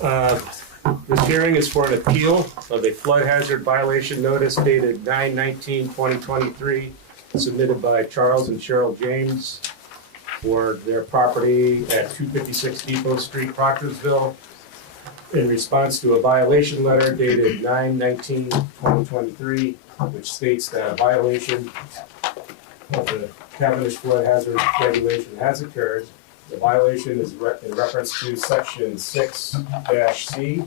This hearing is for an appeal of a flood hazard violation notice dated 9/19/2023, submitted by Charles and Cheryl James for their property at 256 Depot Street, Proctrosville, in response to a violation letter dated 9/19/2023, which states that a violation of the Cavendish flood hazard regulation has occurred. The violation is in reference to section 6-C.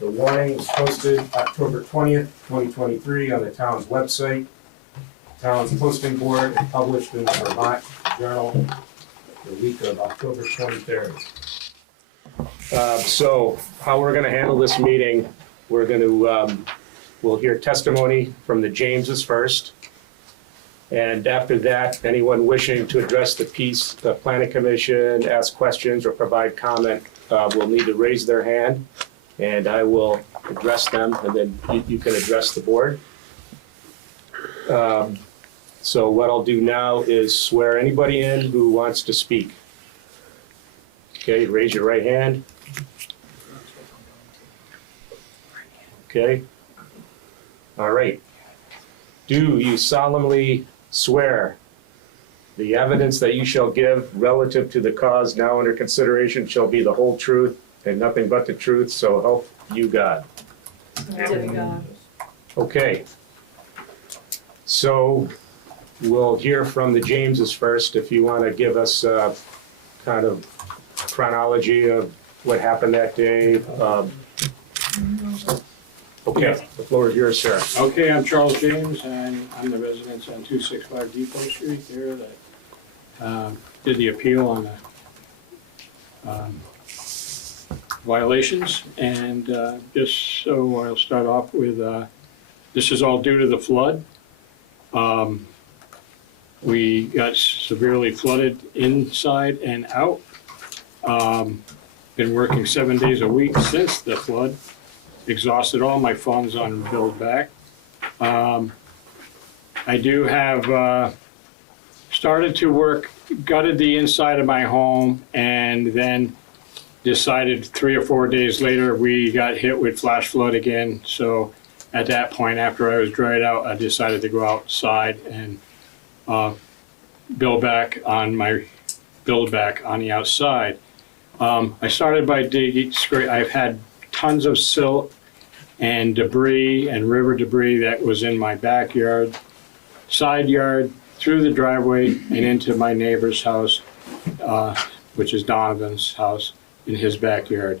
The warning was posted October 20th, 2023 on the town's website, town's posting board, and published in the Vermont Journal the week of October 23rd. So how we're gonna handle this meeting, we're gonna, we'll hear testimony from the Jameses first. And after that, anyone wishing to address the planning commission, ask questions or provide comment, will need to raise their hand, and I will address them, and then you can address the board. So what I'll do now is swear anybody in who wants to speak. Okay, raise your right hand. Okay. All right. Do you solemnly swear the evidence that you shall give relative to the cause now under consideration shall be the whole truth and nothing but the truth, so help you God? Okay. So we'll hear from the Jameses first. If you want to give us kind of chronology of what happened that day. Okay, the floor is yours, sir. Okay, I'm Charles James, and I'm the resident on 265 Depot Street here that did the appeal on the violations. And just so I'll start off with, this is all due to the flood. We got severely flooded inside and out. Been working 7 days a week since the flood. Exhausted all my funds on build back. I do have started to work, gutted the inside of my home, and then decided 3 or 4 days later we got hit with flash flood again. So at that point, after I was dried out, I decided to go outside and build back on the outside. I started by digging straight. I've had tons of silt and debris and river debris that was in my backyard, side yard, through the driveway and into my neighbor's house, which is Donovan's house, in his backyard,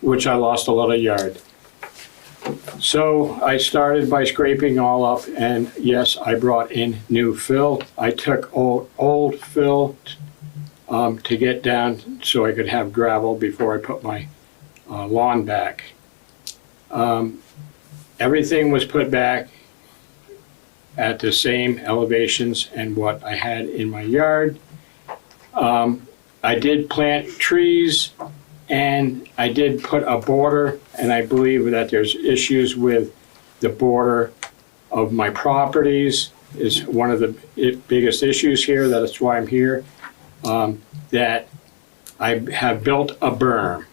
which I lost a lot of yard. So I started by scraping all up, and yes, I brought in new fill. I took old fill to get down so I could have gravel before I put my lawn back. Everything was put back at the same elevations and what I had in my yard. I did plant trees, and I did put a border, and I believe that there's issues with the border of my properties is one of the biggest issues here. That's why I'm here. That I have built a berm.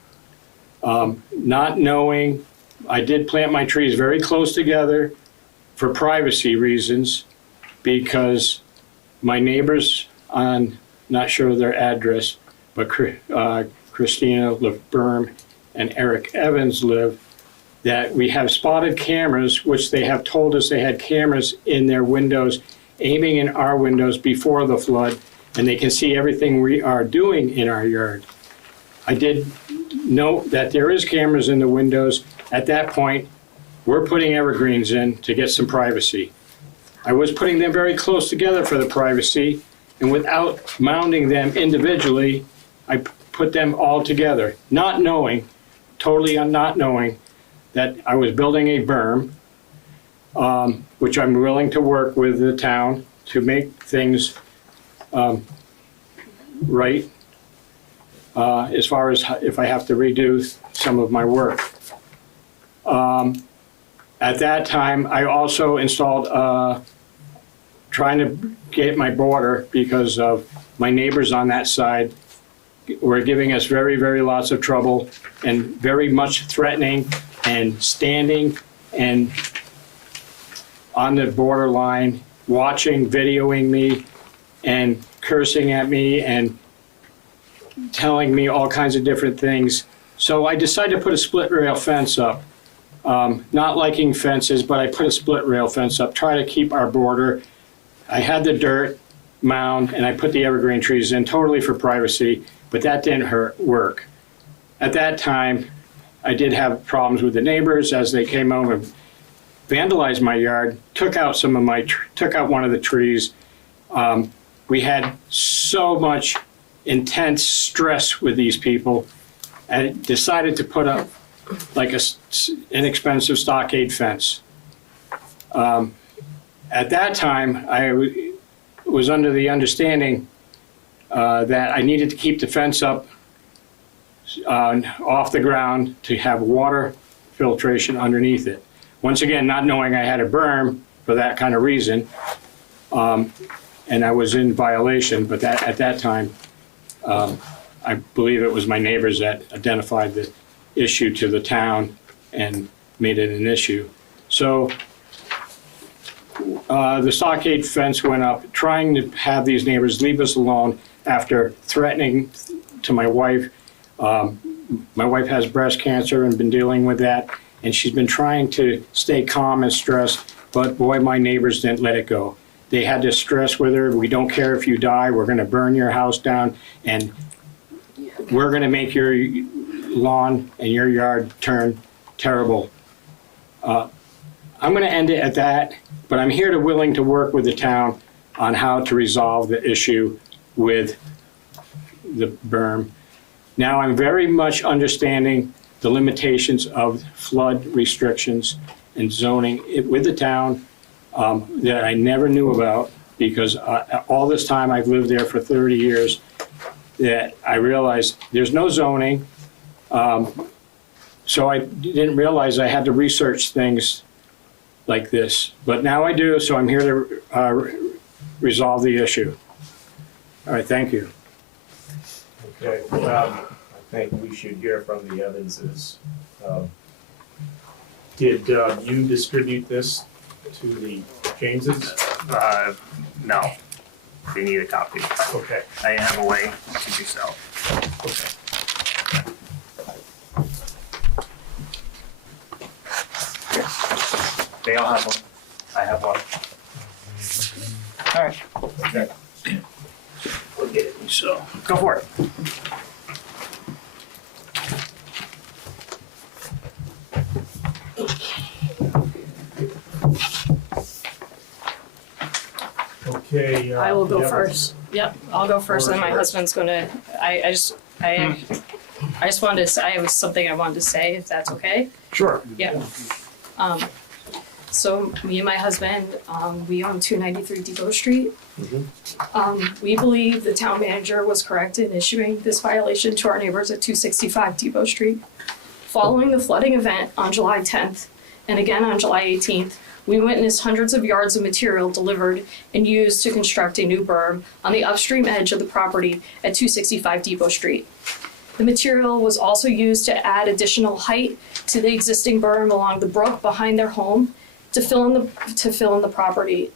Not knowing, I did plant my trees very close together for privacy reasons, because my neighbors on, not sure their address, but Christina LeBerm and Eric Evans live, that we have spotted cameras, which they have told us they had cameras in their windows, aiming in our windows before the flood, and they can see everything we are doing in our yard. I did note that there is cameras in the windows. At that point, we're putting evergreens in to get some privacy. I was putting them very close together for the privacy, and without mounting them individually, I put them all together, not knowing, totally not knowing, that I was building a berm, which I'm willing to work with the town to make things right, as far as if I have to redo some of my work. At that time, I also installed, trying to get my border, because of my neighbors on that side were giving us very, very lots of trouble and very much threatening and standing and on the borderline, watching, videoing me and cursing at me and telling me all kinds of different things. So I decided to put a split rail fence up. Not liking fences, but I put a split rail fence up, try to keep our border. I had the dirt mound and I put the evergreen trees in totally for privacy, but that didn't work. At that time, I did have problems with the neighbors as they came over and vandalized my yard, took out one of the trees. We had so much intense stress with these people. I decided to put up like an inexpensive stockade fence. At that time, I was under the understanding that I needed to keep the fence up off the ground to have water filtration underneath it. Once again, not knowing I had a berm for that kind of reason, and I was in violation, but at that time, I believe it was my neighbors that identified the issue to the town and made it an issue. So the stockade fence went up, trying to have these neighbors leave us alone after threatening to my wife. My wife has breast cancer and been dealing with that, and she's been trying to stay calm and stressed, but boy, my neighbors didn't let it go. They had to stress with her, we don't care if you die, we're gonna burn your house down, and we're gonna make your lawn and your yard turn terrible. I'm gonna end it at that, but I'm here willing to work with the town on how to resolve the issue with the berm. Now I'm very much understanding the limitations of flood restrictions and zoning with the town that I never knew about, because all this time I've lived there for 30 years, that I realized there's no zoning. So I didn't realize I had to research things like this, but now I do, so I'm here to resolve the issue. All right, thank you. Okay, I think we should hear from the Evanses. Did you distribute this to the Jameses? No. They need a copy. Okay. I have a way to do so. Okay. They all have one. I have one. All right. Okay. Okay, so go for it. Okay. I will go yeah, first. Yep, I'll go first, and then my husband's gonna, I just wanted to say, I have something I wanted to say, if that's okay. Sure. Yeah. So me and my husband, we own 293 Depot Street. We believe the town manager was correct in issuing this violation to our neighbors at 265 Depot Street. Following the flooding event on July 10th, and again on July 18th, we witnessed hundreds of yards of material delivered and used to construct a new berm on the upstream edge of the property at 265 Depot Street. The material was also used to add additional height to the existing berm along the brook behind their home to fill in the property,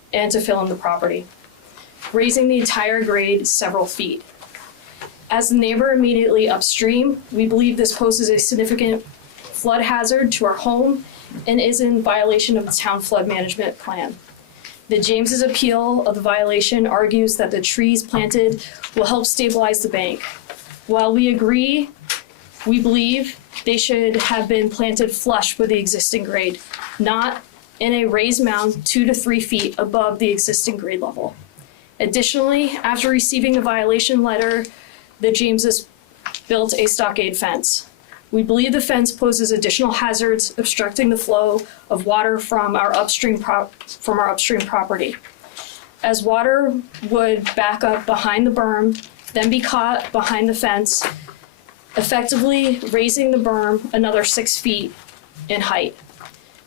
raising the entire grade several feet. As the neighbor immediately upstream, we believe this poses a significant flood hazard to our home and is in violation of the town flood management plan. The James's appeal of the violation argues that the trees planted will help stabilize the bank. While we agree, we believe they should have been planted flush with the existing grade, not in a raised mound 2 to 3 feet above the existing grade level. Additionally, after receiving the violation letter, the Jameses built a stockade fence. We believe the fence poses additional hazards, obstructing the flow of water from our upstream property. As water would back up behind the berm, then be caught behind the fence, effectively raising the berm another 6 feet in height.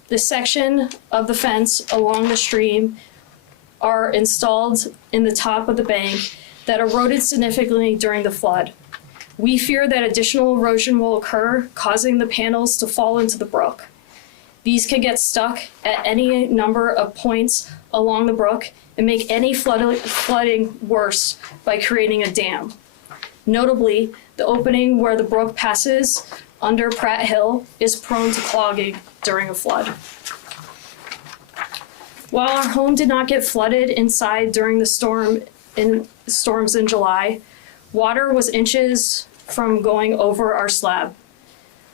The section of the fence along the stream are installed in the top of the bank that eroded significantly during the flood. We fear that additional erosion will occur, causing the panels to fall into the brook. These can get stuck at any number of points along the brook and make any flooding worse by creating a dam. Notably, the opening where the brook passes under Pratt Hill is prone to clogging during a flood. While our home did not get flooded inside during the storms in July, water was inches from going over our slab.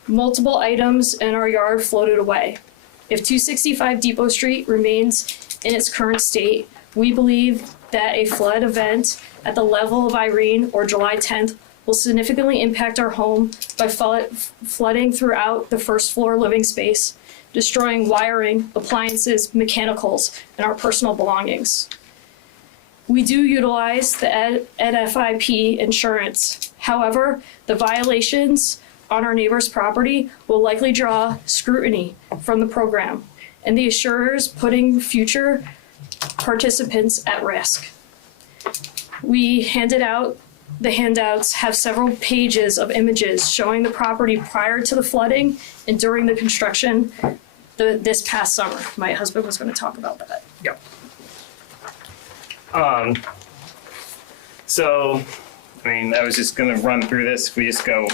Multiple items in our yard floated away. If 265 Depot Street remains in its current state, we believe that a flood event at the level of Irene or July 10th will significantly impact our home by flooding throughout the first floor living space, destroying wiring, appliances, mechanicals, and our personal belongings. We do utilize the NFIP insurance. However, the violations on our neighbor's property will likely draw scrutiny from the program, and the insurers putting future participants at risk. We handed out, the handouts have several pages of images showing the property prior to the flooding and during the construction this past summer. My husband was going to talk about that. Yep. So, I mean, I was just gonna run through this. If we just go,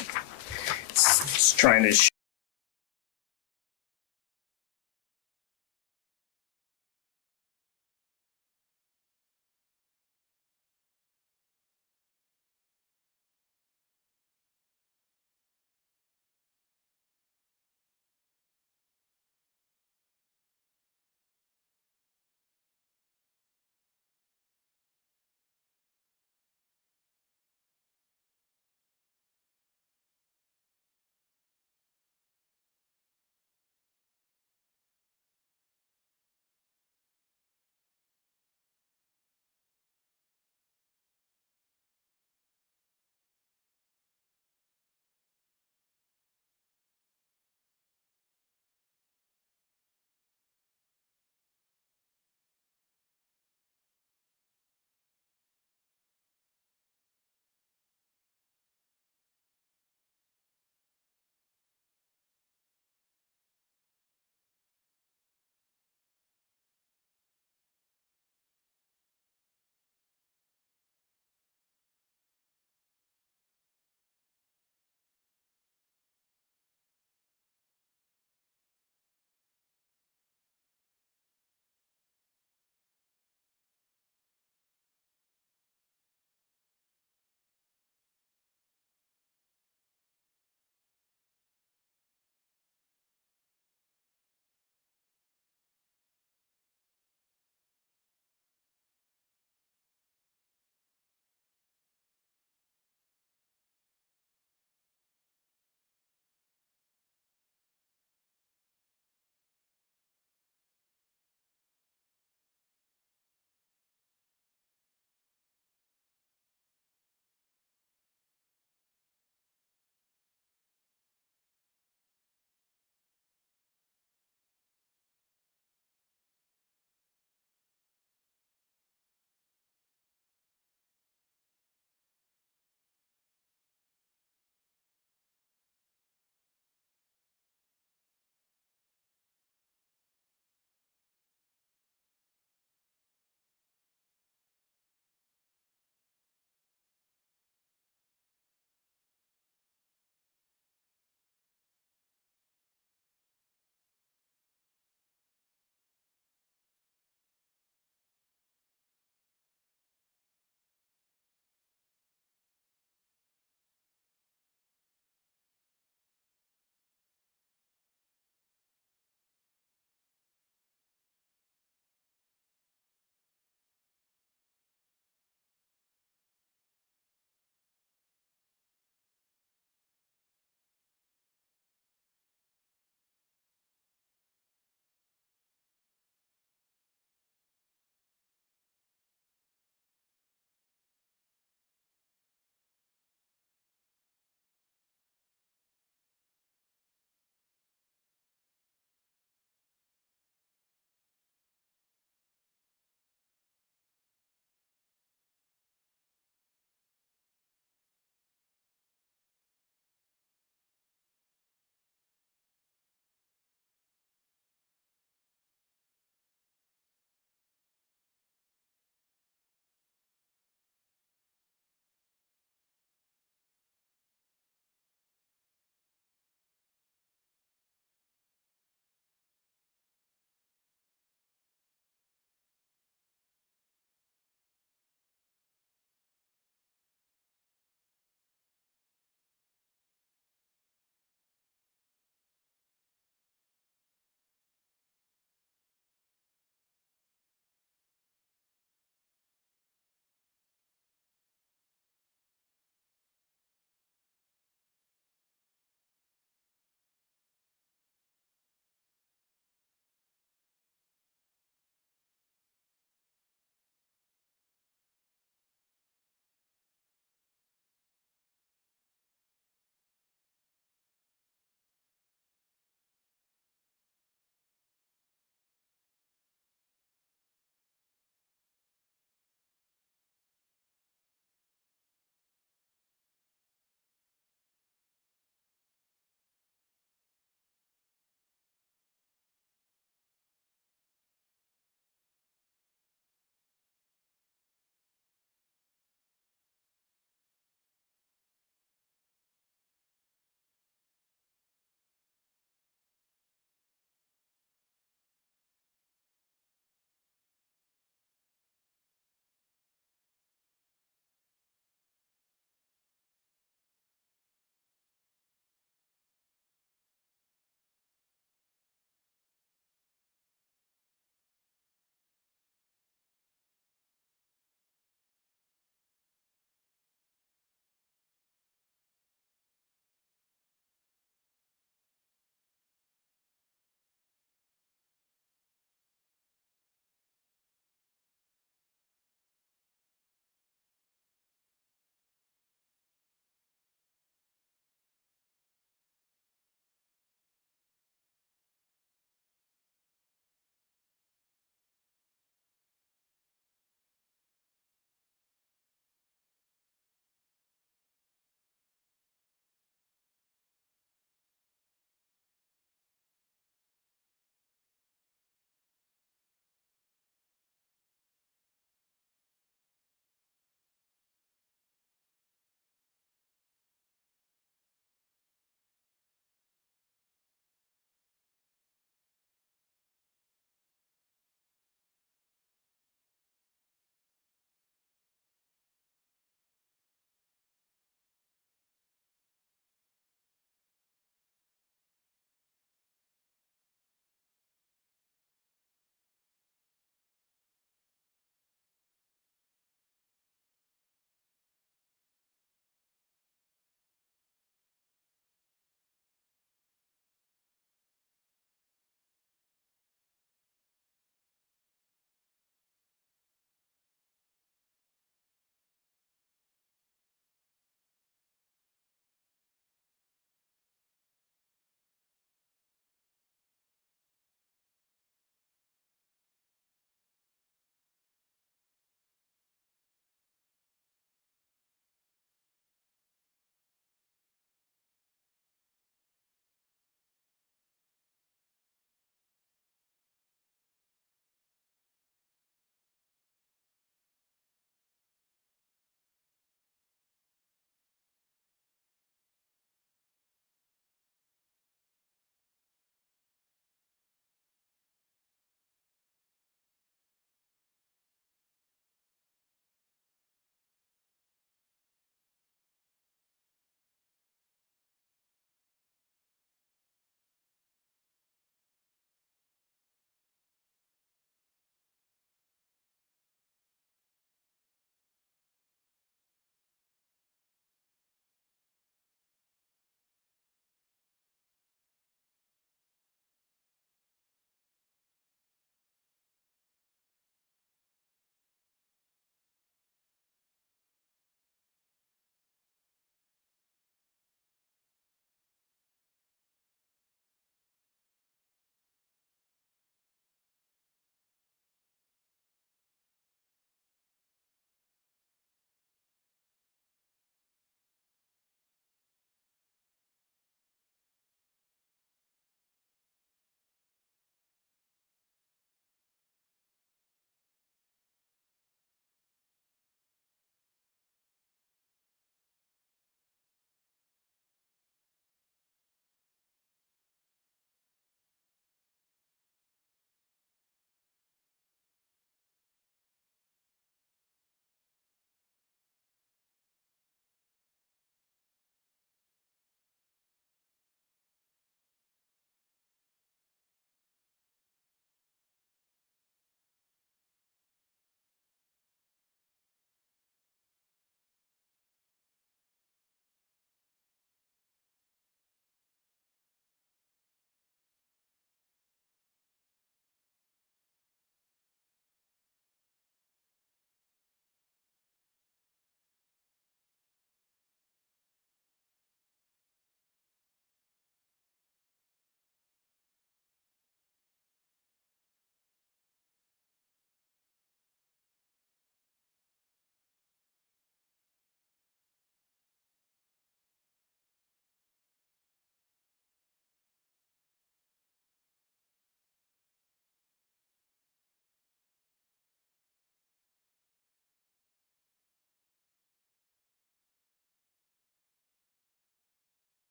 it's trying to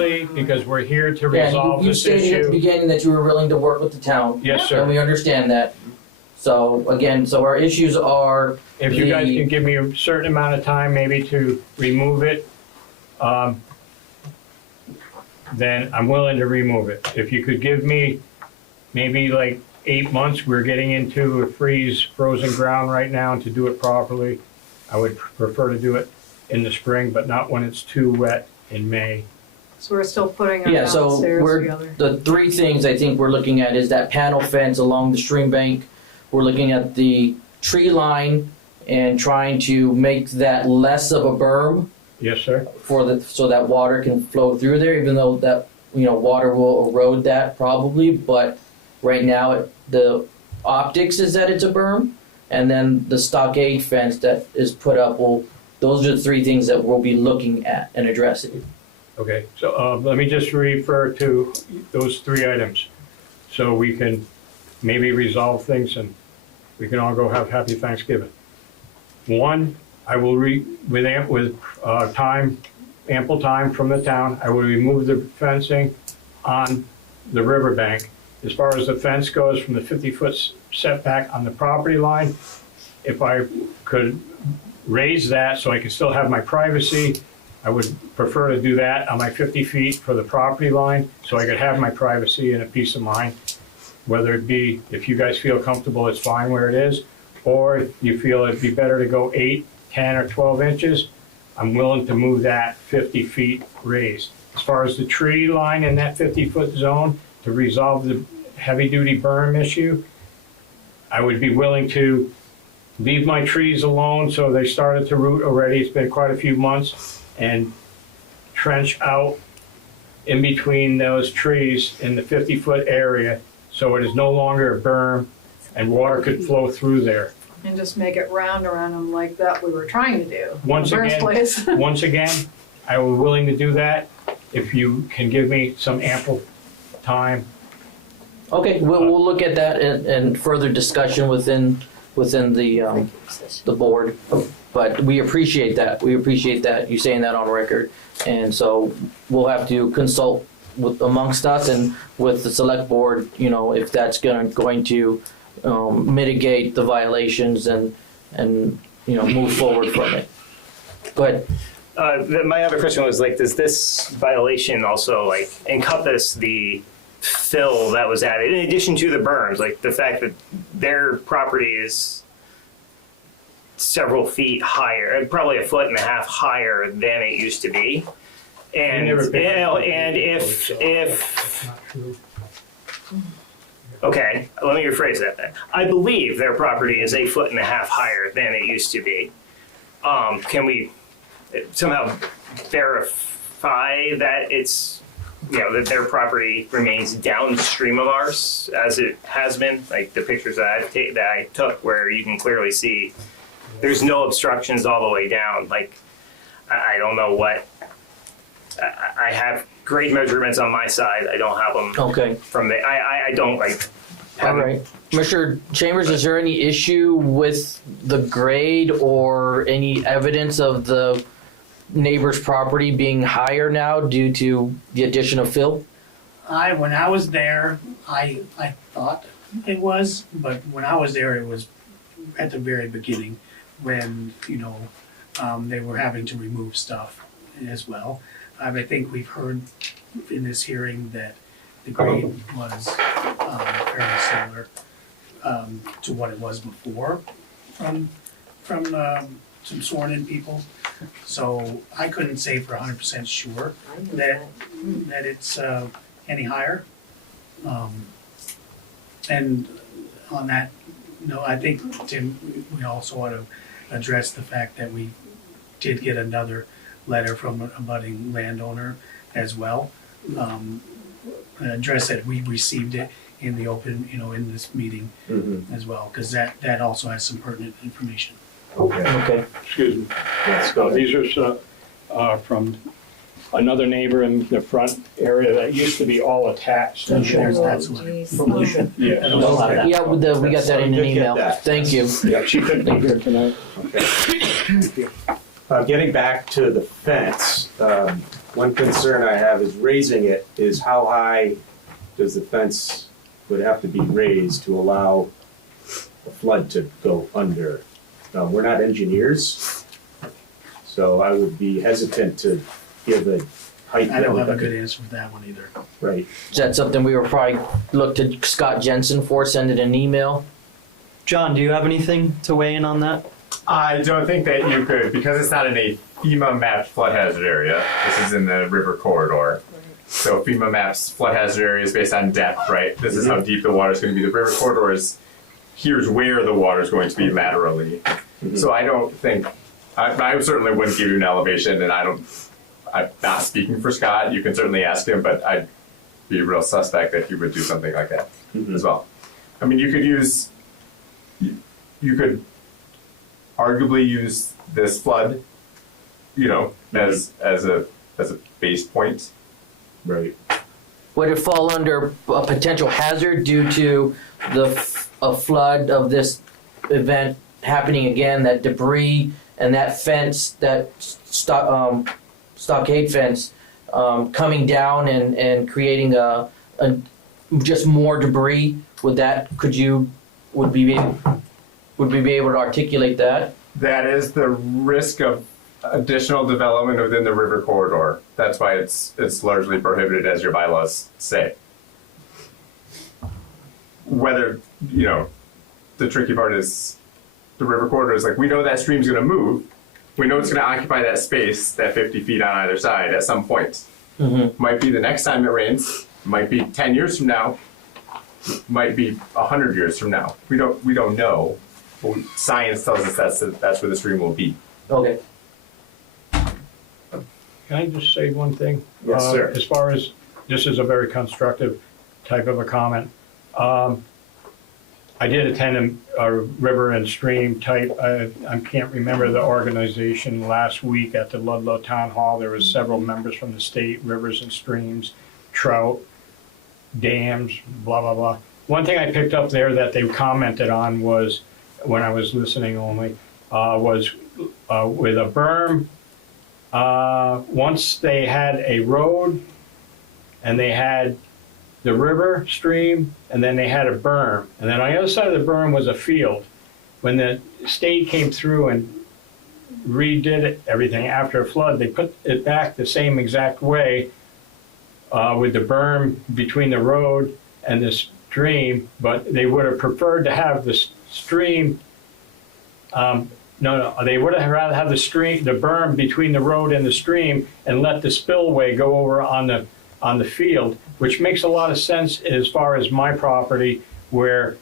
because we're here to Yeah, resolve you this stated at the issue. beginning that you were willing to work with the town. Yes, And sir. we understand that. So again, so our issues are, If you guys the- can give me a certain amount of time maybe to remove it, then I'm willing to remove it. If you could give me maybe like 8 months, we're getting into a frozen ground right now, and to do it properly, I would prefer to do it in the spring, but not when it's too wet in May. So we're still putting our yeah, so downstairs we're, together. the three things I think we're looking at is that panel fence along the stream bank. We're looking at the tree line and trying to make that less of a berm Yes, sir? so that water can flow through there, even though that, water will erode that probably, but right now the optics is that it's a berm, and then the stockade fence that is put up those are the three things that we'll be looking at and addressing. Okay, so let me just refer to those 3 items, so we can maybe resolve things and we can all go have happy Thanksgiving. 1, I will with ample time from the town, I will remove the fencing on the riverbank. As far as the fence goes, from the 50-foot setback on the property line, if I could raise that so I could still have my privacy, I would prefer to do that on my 50 feet for the property line, so I could have my privacy and a peace of mind. Whether it be, if you guys feel comfortable, it's fine where it is, or you feel it'd be better to go 8, 10, or 12 inches, I'm willing to move that 50 feet raised. As far as the tree line in that 50-foot zone, to resolve the heavy-duty berm issue, I would be willing to leave my trees alone so they started to root already. It's been quite a few months, and trench out in between those trees in the 50-foot area so it is no longer a berm and water could flow through there. And just make it round around them like that we were trying to do in Once the first again, place. Once again, I will willing to do that if you can give me some ample time. Okay, we'll look at that and further discussion within the board. But we appreciate that. We appreciate that you saying that on record. And so we'll have to consult amongst us and with the select board, if that's going to mitigate the violations and move forward from it. Go ahead. My other question was does this violation also encompass the fill that was added in addition to the berms, the fact that their property is several feet higher, probably 1.5 foot higher than it used to be, and okay, let me rephrase that then. I believe their property is 1.5 foot higher than it used to be. Can we somehow verify that it's, that their property remains downstream of ours as it has been? Like the pictures that I took where you can clearly see there's no obstructions all the way down. I don't know what, I have grade measurements on my side. I don't have them Okay. from the, I don't All right. Mr. Chambers, is there any issue with the grade or any evidence of the neighbor's property being higher now due to the addition of fill? When I was there, I thought it was, but when I was there, it was at the very beginning when, they were having to remove stuff as well. I think we've heard in this hearing that the grade was fairly similar to what it was before from some sworn-in people. So I couldn't say for 100% sure that it's any higher. And on that note, I think, Tim, we also ought to address the fact that we did get another letter from a budding landowner as well. Address that we received it in the open, in this meeting as well, because that also has some pertinent information. Okay. Excuse me. So these are from another neighbor in the front area that used to be all attached. That's what. Yeah. Yeah, we got that in an email. Thank you. Yeah, she couldn't be here tonight. Getting back to the fence, One concern I have is raising it, is how high does the fence would have to be raised to allow a flood to go under? We're not engineers, so I would be hesitant to give a height. I don't have a limit. good answer for that one either. Right. Is that something we were probably look to Scott Jensen for? Send it an email. John, do you have anything to weigh in on that? I don't think that you could, because it's not in a FEMA mapped flood hazard area. This is in the river corridor. So FEMA maps flood hazard areas based on depth, right? This is how deep the water is going to be. The river corridor is, here's where the water is going to be laterally. So I don't think, I certainly wouldn't give you an elevation, and I'm not speaking for Scott. You can certainly ask him, but I'd be real suspect that he would do something like that as well. I mean, you could arguably use this flood, as a base point. Right. Would it fall under a potential hazard due to a flood of this event happening again? That debris and that fence, that stockade fence, coming down and creating a just more debris? Would we be able to articulate that? That is the risk of additional development within the river corridor. That's why it's largely prohibited, as your bylaws say. Whether, the tricky part is the river corridor is like, we know that stream's going to move. We know it's going to occupy that space, that 50 feet on either side at some point. Mm-hmm. Might be the next time it rains, might be 10 years from now, might be 100 years from now. We don't know. But science tells us that's where the stream will be. Okay. Can I just say one thing? Yes, sir. As far as, this is a very constructive type of a comment. I did attend a river and stream type, I can't remember the organization, last week at the Ludlow Town Hall. There was several members from the state, rivers and streams, trout, dams, blah, blah, blah. One thing I picked up there that they commented on was, when I was listening only, was with a berm. Once they had a road and they had the river stream and then they had a berm, and then on the other side of the berm was a field. When the state came through and redid everything after a flood, they put it back the same exact way with the berm between the road and the stream, but they would have preferred to have the stream they would have rather have the berm between the road and the stream and let the spillway go over on the field, which makes a lot of sense as far as my property, where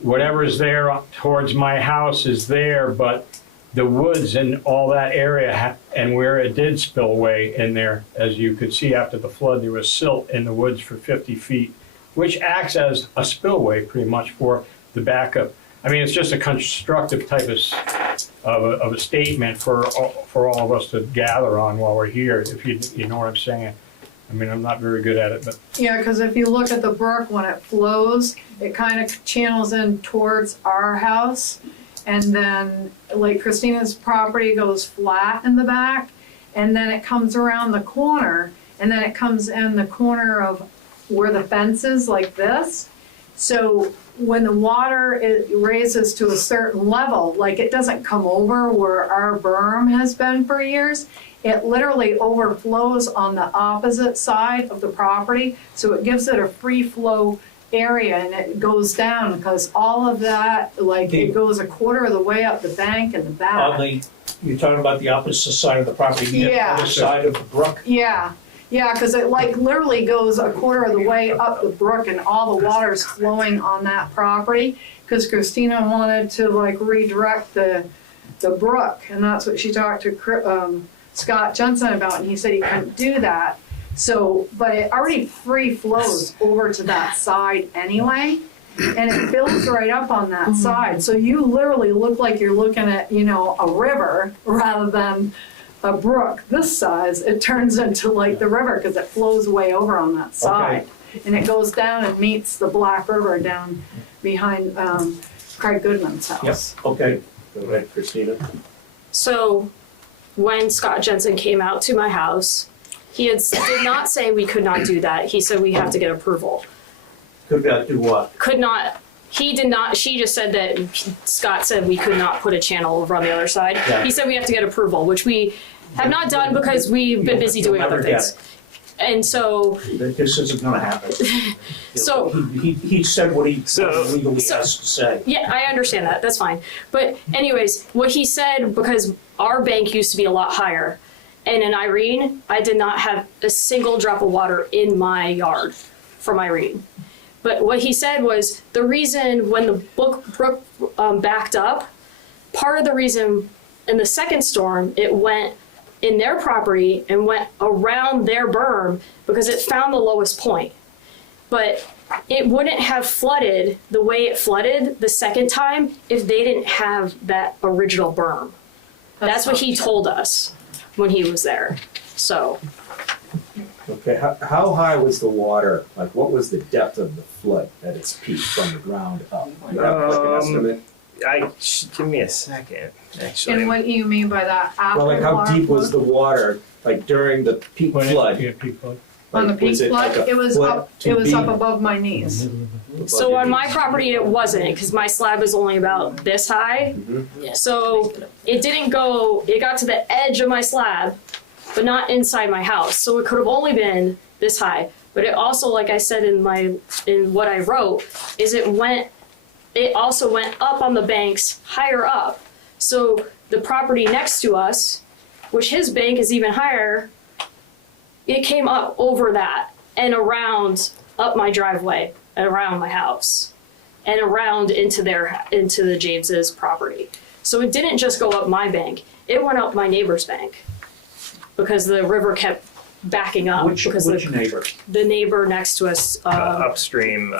whatever is there towards my house is there, but the woods and all that area and where it did spill away in there, as you could see after the flood, there was silt in the woods for 50 feet, which acts as a spillway pretty much for the backup. I mean, it's just a constructive type of a statement for all of us to gather on while we're here, if you know what I'm saying. I mean, I'm not very good at it, but. Yeah, because if you look at the brook, when it flows, it kind of channels in towards our house. And then, like Christina's property goes flat in the back, and then it comes around the corner, and then it comes in the corner of where the fence is, like this. So when the water raises to a certain level, like it doesn't come over where our berm has been for years, it literally overflows on the opposite side of the property. So it gives it a free flow area, and it goes down because all of that, like it goes a quarter of the way up the bank and the back. You're talking about the opposite side of the property, the Yeah. other side of the brook? Yeah, because it like literally goes a quarter of the way up the brook, and all the water's flowing on that property. Because Christina wanted to like redirect the brook, and that's what she talked to Scott Jensen about, and he said he couldn't do that. So, but it already free flows over to that side anyway, and it fills right up on that side. So you literally look like you're looking at, a river rather than a brook this size. It turns into like the river because it flows way over on that side. Okay. And it goes down and meets the Black River down behind Craig Goodman's house. Yes. Okay. Go ahead, Christina. So when Scott Jensen came out to my house, did not say we could not do that. He said we have to get approval. Could not do what? Could not, he did not, she just said that Scott said we could not put a channel over on the other side. Yeah. He said we have to get approval, which we have not done because we've been busy doing other You'll never get things. And so, This isn't gonna happen. So- He said what he So- legally has to say. yeah, I understand that, that's fine. But anyways, what he said, because our bank used to be a lot higher, and in Irene, I did not have a single drop of water in my yard from Irene. But what he said was the reason when the brook backed up, part of the reason in the second storm, it went in their property and went around their berm because it found the lowest point. But it wouldn't have flooded the way it flooded the second time if they didn't have that original berm. That's what he told us when he was there. So, Okay, how high was the water? Like, what was the depth of the flood at its peak from the ground up? You have like an estimate? Give me a second, actually. And what do you mean by that? After Well, like, the how water deep was flood? the water, like, during the peak flood? On the Like, peak was it like flood, a it was foot up, to it was up be above my knees. above so your on my knees? property, it wasn't because my slab is only about this high. So it didn't go, it got to the edge of my slab, but not inside my house. So it could have only been this high. But it also, like I said in what I wrote, is it also went up on the banks higher up. So the property next to us, which his bank is even higher, it came up over that and around up my driveway and around my house and around into the James's property. So it didn't just go up my bank, it went up my neighbor's bank because the river kept backing up. Which because neighbor? the neighbor next to us, Upstream,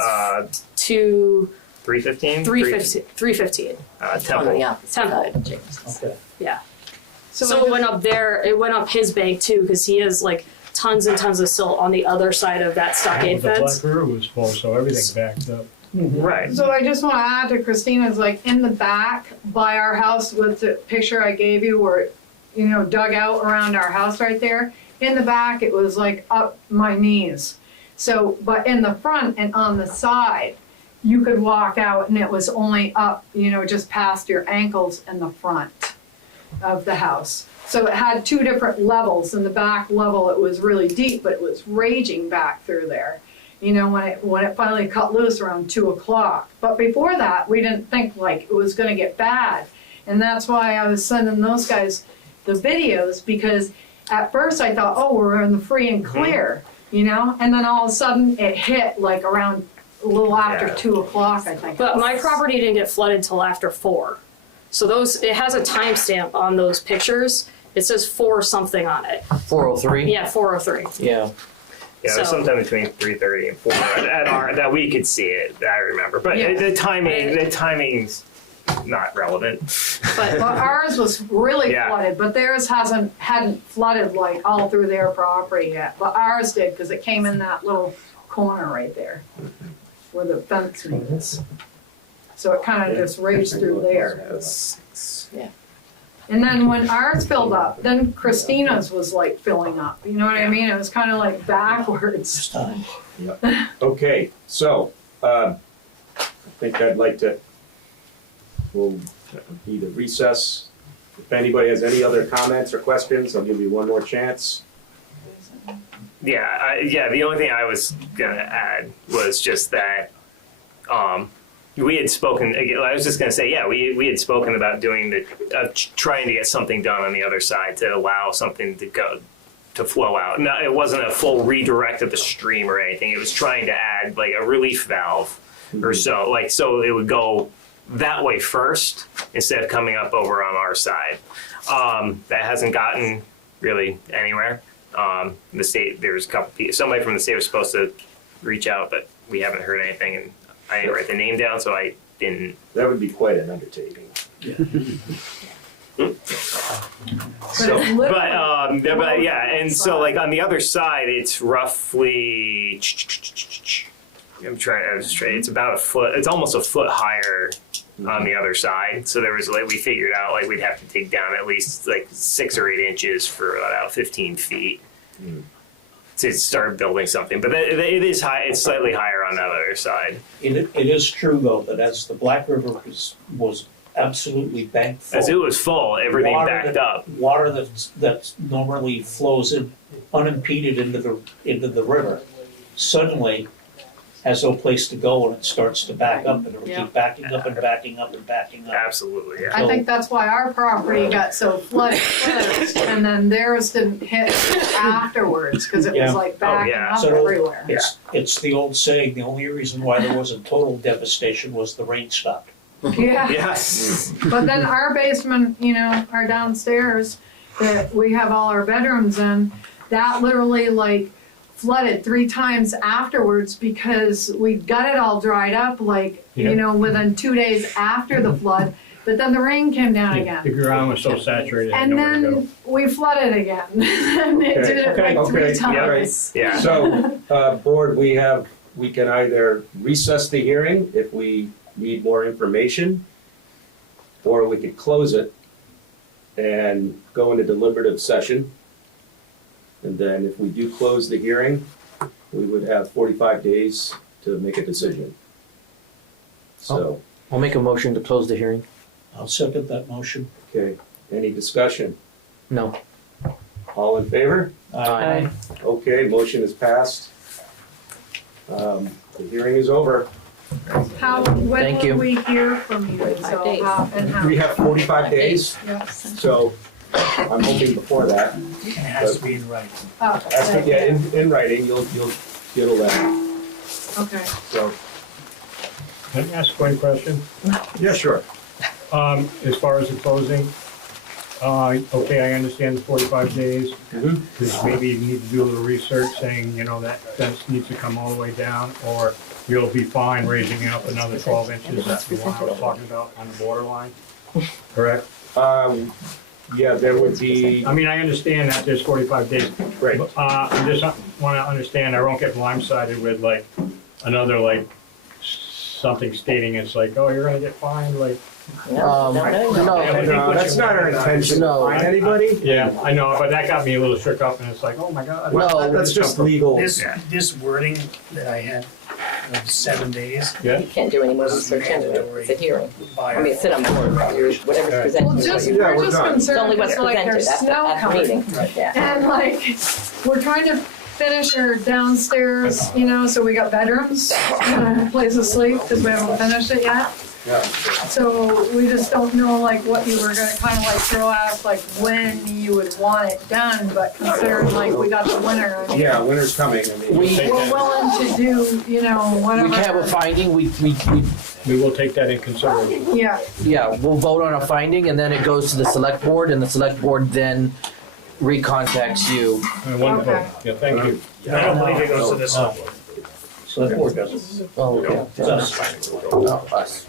to 315? 315, Temple. Temple. Okay. Yeah. So So it went up there, it went up his bank too, because he has like tons and tons of silt on the other side of that stockade The Black fence. River was full, so everything backed up. Right. So I just want to add to Christina's, like in the back by our house with the picture I gave you where it, dug out around our house right there. In the back, it was like up my knees. So, but in the front and on the side, you could walk out and it was only up, just past your ankles in the front of the house. So it had two different levels. In the back level, it was really deep, but it was raging back through there. When it finally cut loose around 2:00. But before that, we didn't think like it was gonna get bad. And that's why I was sending those guys the videos, because at first I thought, oh, we're in the free and clear, and then all of a sudden it hit like around a little after Yeah. 2:00, I think. But my property didn't get flooded till after 4. So it has a timestamp on those pictures. It says 4 something on it. 403? Yeah, 403. Yeah. Yeah, it was So- sometime between 3:30 and 4 that we could see it, I remember. But Yeah. the timing's not relevant. But Well, ours was really Yeah. flooded, but theirs hadn't flooded like all through their property yet. But ours did, because it came in that little corner right there where the fence is. So it kind of just raged through there. And then when ours filled up, then Christina's was like filling up. You know what I mean? It was kind of like backwards. Okay, so, I think I'd like to, we'll need a recess. If anybody has any other comments or questions, I'll give you one more chance. Yeah, the only thing I was gonna add was just that we had spoken. I was just gonna say, yeah, we had spoken about doing trying to get something done on the other side to allow something to flow out. No, it wasn't a full redirect of the stream or anything. It was trying to add like a relief valve or so, so it would go that way first instead of coming up over on our side. That hasn't gotten really anywhere. The state, there's a couple people, somebody from the state was supposed to reach out, but we haven't heard anything, and I didn't write the name down, so I didn't. That would be quite an undertaking. But So, it's literally- But yeah, and so like on the other side, it's roughly. It's about a foot. It's almost a foot higher on the other side. So there was we figured out we'd have to take down at least 6 or 8 inches for about 15 feet. to start building something. But it is high. It's slightly higher on the other side. It is true though, that as the Black River was absolutely banked full. As it was full, everything water backed that- up. Water that normally flows in unimpeded into the river, suddenly has no place to go and it starts to back up and it'll Yeah. keep backing up and backing up and backing up. Absolutely, yeah. I think that's why our property got so flooded first, and then theirs didn't hit afterwards, because it was Yeah. like backing yeah. up So everywhere. It's the old saying, the only reason why there wasn't total devastation was the rain stopped. Yeah. Yes. But then our basement, our downstairs, that we have all our bedrooms in, that literally like flooded 3 times afterwards because we got it all dried up, like, within 2 days after the flood. But then the rain came down The again. ground was so saturated, And nowhere to go. then we flooded again. And it did it like 3 times. Yeah. So, board, we can either recess the hearing if we need more information, or we could close it and go into deliberative session. And then if we do close the hearing, we would have 45 days to make a decision. So, I'll make a motion to close the hearing. I'll second that motion. okay, any discussion? No. All in favor? Aye. Okay, motion is passed. The hearing is over. When Thank you. will we hear from you? So days. how? We have 45 days, Yes. so I'm hoping before that. And it has to be in writing. Oh, That's what, yeah, in writing, you'll get a letter, okay. so. Can I ask one question? Yeah, sure. As far as the closing, okay, I understand the 45 days. Mhm. Because maybe you need to do a little research saying, that fence needs to come all the way down, or you'll be fine raising it up another 12 inches. That's the one I was talking about on the borderline, correct? Yeah, there would be, I mean, I understand that there's 45 days. right, I just want to understand, I won't get blindsided with like another something stating it's like, oh, you're gonna get fined, like. No, no, that's not our intention to No. find anybody. Yeah, I know, but that got me a little shook up and it's like, oh my God. No, That's just legal. This wording that I had of 7 days. Yeah, You can't do any more research anyway, it's a hearing. by I mean, sit on board, whatever's Okay. presented. Well, is what just, you- Yeah, we're we're just done. It's only concerned what's because like presented there's at the, snow at the coming. meeting. Yeah. And like, we're trying to finish our downstairs, so we got bedrooms, place to sleep, because we haven't finished it yet. Yeah. So we just don't know like what you were gonna kind of like throw at us, like when you would want it done, but considering like we got the winter, I mean, Yeah, winter's coming, I mean. We- we're willing to do, whatever. We can have a finding, we we will take that in consideration. Yeah, we'll vote on a finding and then it goes to the select board and the select board then recontacts you. Wonderful, Okay. yeah, thank you. I don't believe it goes to this level. So that board doesn't. Oh, okay. It's us. Oh, us.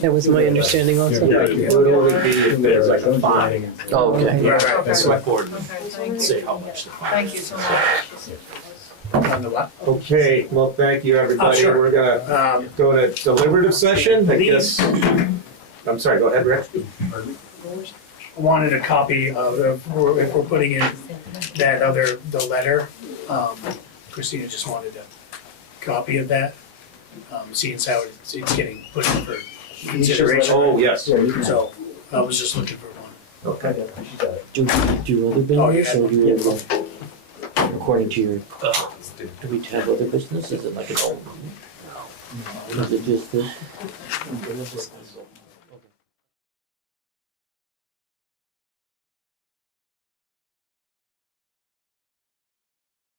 That was my understanding also. Yeah, it would only be if there's like a fine. Oh, okay. okay, Select board. okay, thank you, Say how much the fine. thank you so much. On the what? Okay, well, thank you, everybody. sure. We're gonna go to deliberative session, I guess. I'm sorry, go ahead, Rick. I wanted a copy of, if we're putting in the letter, Christina just wanted a copy of that, seeing as how it's getting put in for consideration. Oh, yes. So I was just looking for one. Okay. Do you other Oh, yeah. business or do you, according to your, do we have other business? Is it like an old? Is it just this?